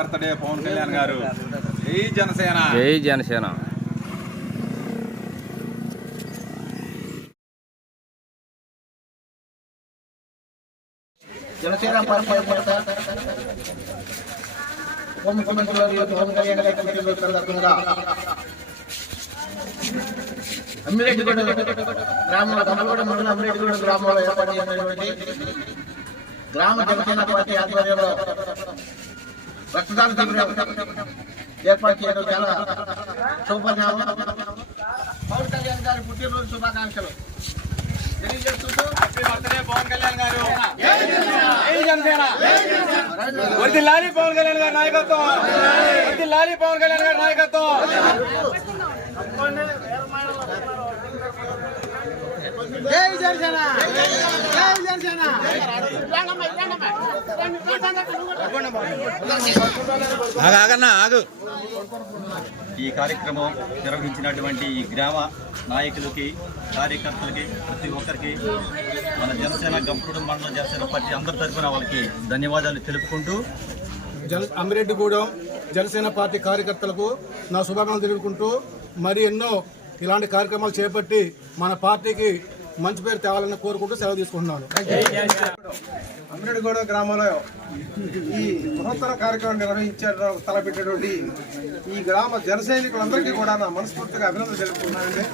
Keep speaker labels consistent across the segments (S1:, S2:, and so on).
S1: Birthday Pawan Kalyan గారు. జై జనసేన.
S2: జై జనసేన.
S3: జనసేన ఉప ముఖ్యమంత్రి పవన్ కళ్యాణ్ గారి పుట్టినరోజు సందర్భంగా అమ్మిరెడ్డిగూడ గ్రామంలో దమలగూడ మండలం అమ్మిరెడ్డిగూడ గ్రామంలో ఏర్పాటు చేసినటువంటి గ్రామ జనసేన పార్టీ ఆధ్వర్యంలో రక్తదాన శిబిరం ఏర్పాటు చేయడం చాలా శుభపరిణామం పవన్ కళ్యాణ్ గారి పుట్టినరోజు శుభాకాంక్షలు. తెలియజేస్తుంటూ
S1: పవన్ కళ్యాణ్ గారు. లాలి పవన్ కళ్యాణ్ గారి నాయకత్వం. వద్ది లాలి పవన్ కళ్యాణ్ గారి నాయకత్వం.
S4: ఈ కార్యక్రమం నిర్వహించినటువంటి ఈ గ్రామ నాయకులకి కార్యకర్తలకి ప్రతి ఒక్కరికి మన జనసేన గంపూడు మండల జనసేన పార్టీ అందరి తరఫున వాళ్ళకి ధన్యవాదాలు తెలుపుకుంటూ
S5: జన అమ్మిరెడ్డిగూడెం జనసేన పార్టీ కార్యకర్తలకు నా శుభాకాంక్షలు తెలుపుకుంటూ మరి ఎన్నో ఇలాంటి కార్యక్రమాలు చేపట్టి మన పార్టీకి మంచి పేరు తేవాలని కోరుకుంటూ సెలవు తీసుకుంటున్నాను.
S6: అమ్మిరెడ్డిగూడ గ్రామంలో ఈ బృహత్తర కార్యక్రమం నిర్వహించారు తలపెట్టినటువంటి ఈ గ్రామ జన సైనికులందరికీ కూడా నా మనస్ఫూర్తిగా అభినందనలు తెలుపుతున్నానండి.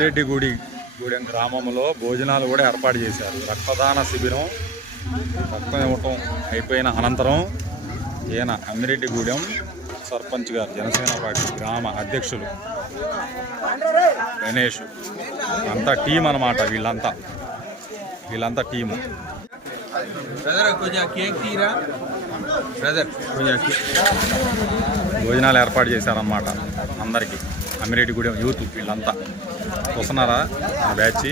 S1: మిరెడ్డిగూడి గూడెం గ్రామంలో భోజనాలు కూడా ఏర్పాటు చేశారు. రక్తదాన శిబిరం రక్తం ఇవ్వటం అయిపోయిన అనంతరం ఈయన అమ్మిరెడ్డిగూడెం సర్పంచ్ గారు జనసేన పార్టీ గ్రామ అధ్యక్షులు గణేష్. అంతా టీం అన్నమాట వీళ్ళంతా. వీళ్ళంతా టీము. భోజనాలు ఏర్పాటు చేశారన్నమాట అందరికీ. అమ్మిరెడ్డిగూడెం యూత్ వీళ్ళంతా. చూస్తున్నారా? ఆ బ్యాచ్.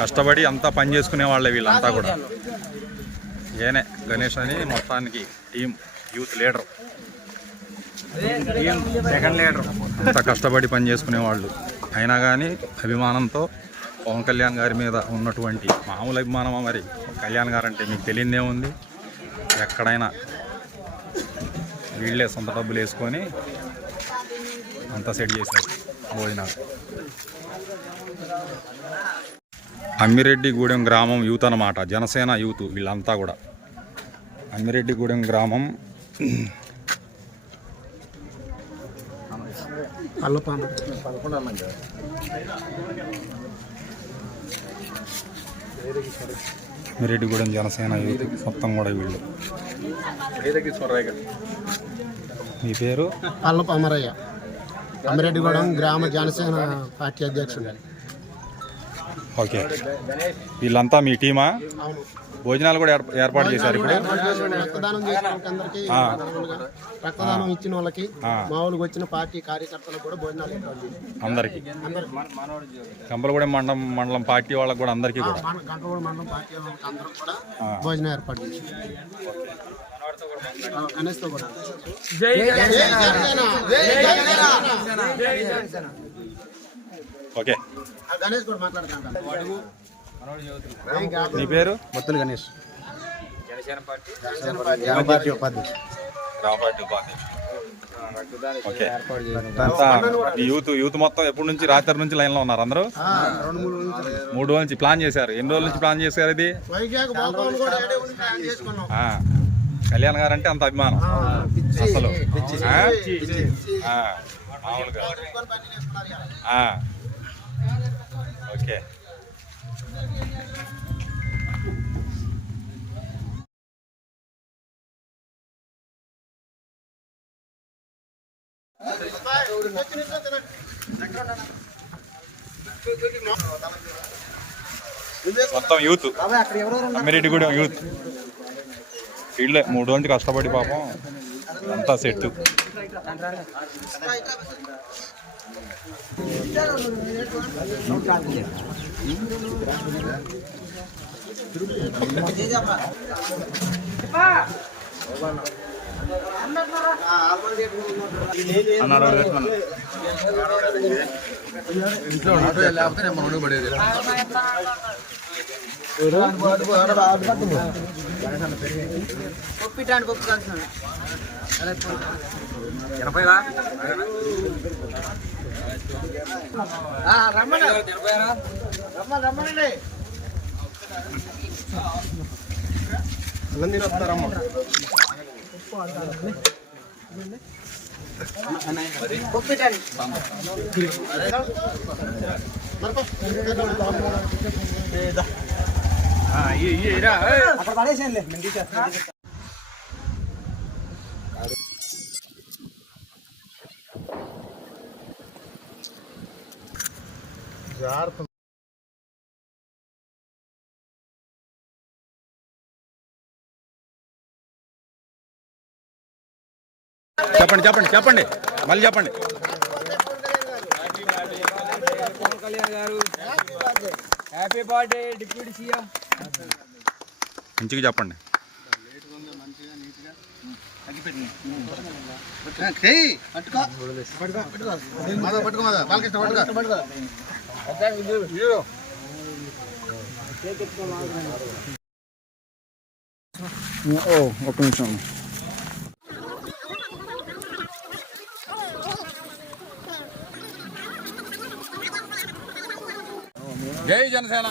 S1: కష్టపడి అంతా పని చేసుకునే వాళ్ళే వీళ్ళంతా కూడా. ఏనే గణేష్ అని మొత్తానికి team youth leader. Second leader. అంతా కష్టపడి పని చేసుకునే వాళ్ళు. అయినా కానీ అభిమానంతో పవన్ కళ్యాణ్ గారి మీద ఉన్నటువంటి మామూలు అభిమానమా మరి? కళ్యాణ్ గారు అంటే మీకు తెలియదే ఉంది. ఎక్కడైనా వీళ్ళే సొంత డబ్బులు వేసుకొని అంతా సెట్ చేశారు. భోజనాలు అమ్మిరెడ్డిగూడెం గ్రామం యూత్ అన్నమాట. జనసేన యూత్ వీళ్ళంతా కూడా. అమ్మిరెడ్డిగూడెం గ్రామం అమ్మిరెడ్డిగూడెం జనసేన యూత్ మొత్తం కూడా వీళ్ళు. మీ పేరు?
S5: అల్లపు అమరయ్య అమ్మిరెడ్డిగూడెం గ్రామ జనసేన పార్టీ అధ్యక్షుడు.
S1: ఓకే. వీళ్ళంతా మీ టీమా? భోజనాలు కూడా ఏర్ప- ఏర్పాటు చేశారు ఇప్పుడు?
S5: రక్తదానం చేసిన వాళ్ళకందరికీ
S1: ఆ.
S5: రక్తదానం ఇచ్చిన వాళ్ళకి. మామూలుగా వచ్చిన పార్టీ కార్యకర్తలకు కూడా భోజనాలు ఏర్పాటు చేశారు.
S1: అందరికి. కంపలగూడెం మండలం మండలం పార్టీ వాళ్ళకి కూడా అందరికీ కూడా.
S5: మన గంటగూడ మండలం పార్టీ వాళ్ళకి అందరూ కూడా
S1: ఆ.
S5: భోజనం ఏర్పాటు చేశారు.
S1: ఓకే
S5: గణేష్ కూడా
S1: నీ పేరు
S5: బొత్తులు గణేష్
S1: ఉపాధ్యక్షుడు యూత్ యూత్ మొత్తం ఎప్పటి నుంచి రాత్రి నుంచి లైన్లో ఉన్నారు అందరూ
S5: రెండు మూడు నుంచి
S1: మూడు రోజుల నుంచి ప్లాన్ చేశారు ఎన్ని రోజుల నుంచి ప్లాన్ చేశారు ఇది కళ్యాణ్ గారు అంటే అంత అభిమానం. అసలు. మామూలుగా. ఓకే. మొత్తం యూత్. అమ్మిరెడ్డిగూడెం యూత్. వీళ్ళే మూడు రోజులు కష్టపడి పాపం అంతా సెట్ ఒప్పిటాండి పప్పు కలుస్తున్నాను ఎనభైరా రమ్మని రమ్మ రమ్మనండి.
S6: అన్నం తినొస్తారమ్మ ఒప్పిటాండి నందిని వస్తారమ్మ
S1: చెప్పండి చెప్పండి చెప్పండి. మళ్ళీ చెప్పండి.
S2: హ్యాపీ బర్త్డే డిప్యూటీ సీఎం
S1: మంచిగా చెప్పండి.
S5: ఒక నిమిషం
S1: జై Janasena.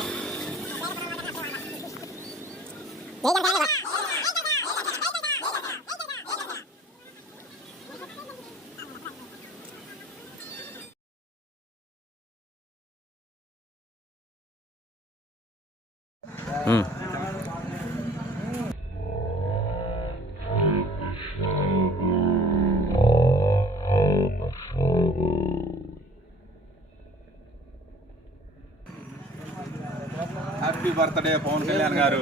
S1: Happy birthday Pawan Kalyan garu.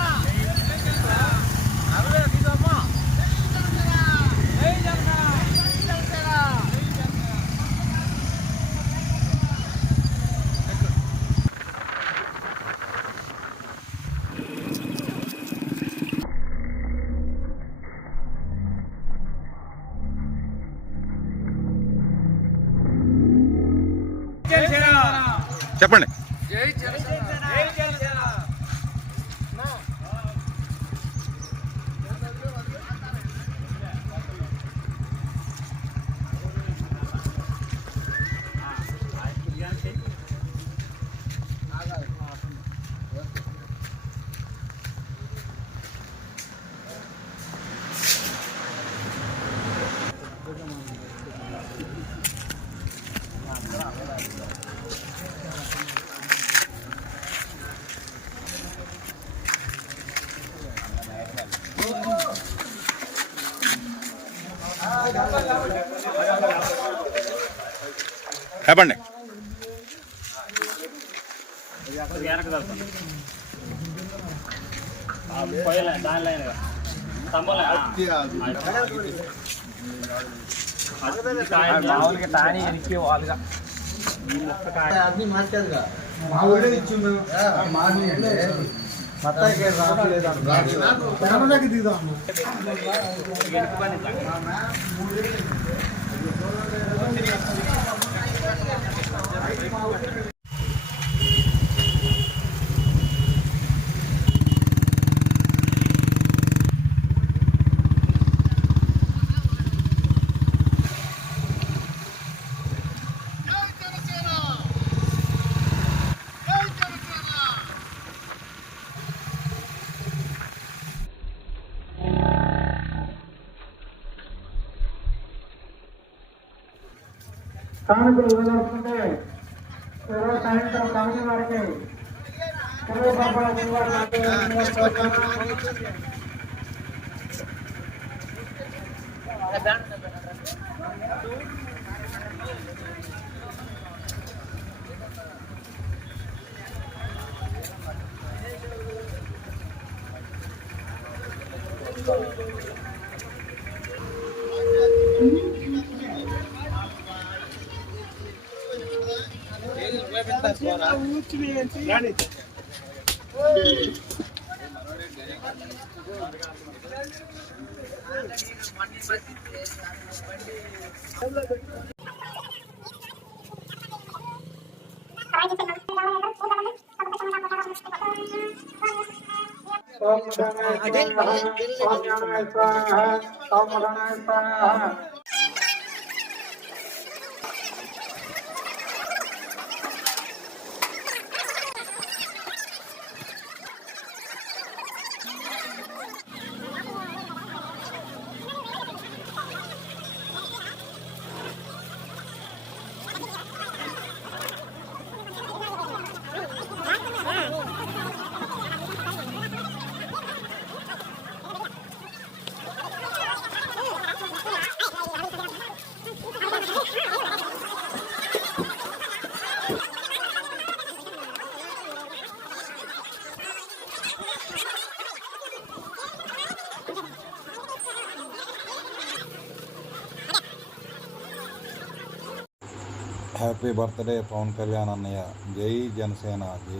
S1: చెప్పండి. చెప్పండి
S2: మామూలుగా తాని ఎనికి వాళ్ళుగా మత్తాయికి రావట్లేదు కెమెరాకి దిగుదాం
S7: స్థానికులు వదిలేస్తుంటే ఈరోజు సాయంత్రం తొమ్మిది వరకు తెలుగు సభలో Om Pranay Pranay Om Pranay Pranay Om Pranay Pranay
S1: happy birthday Pawan Kalyan అన్నయ్య జై జనసేన జై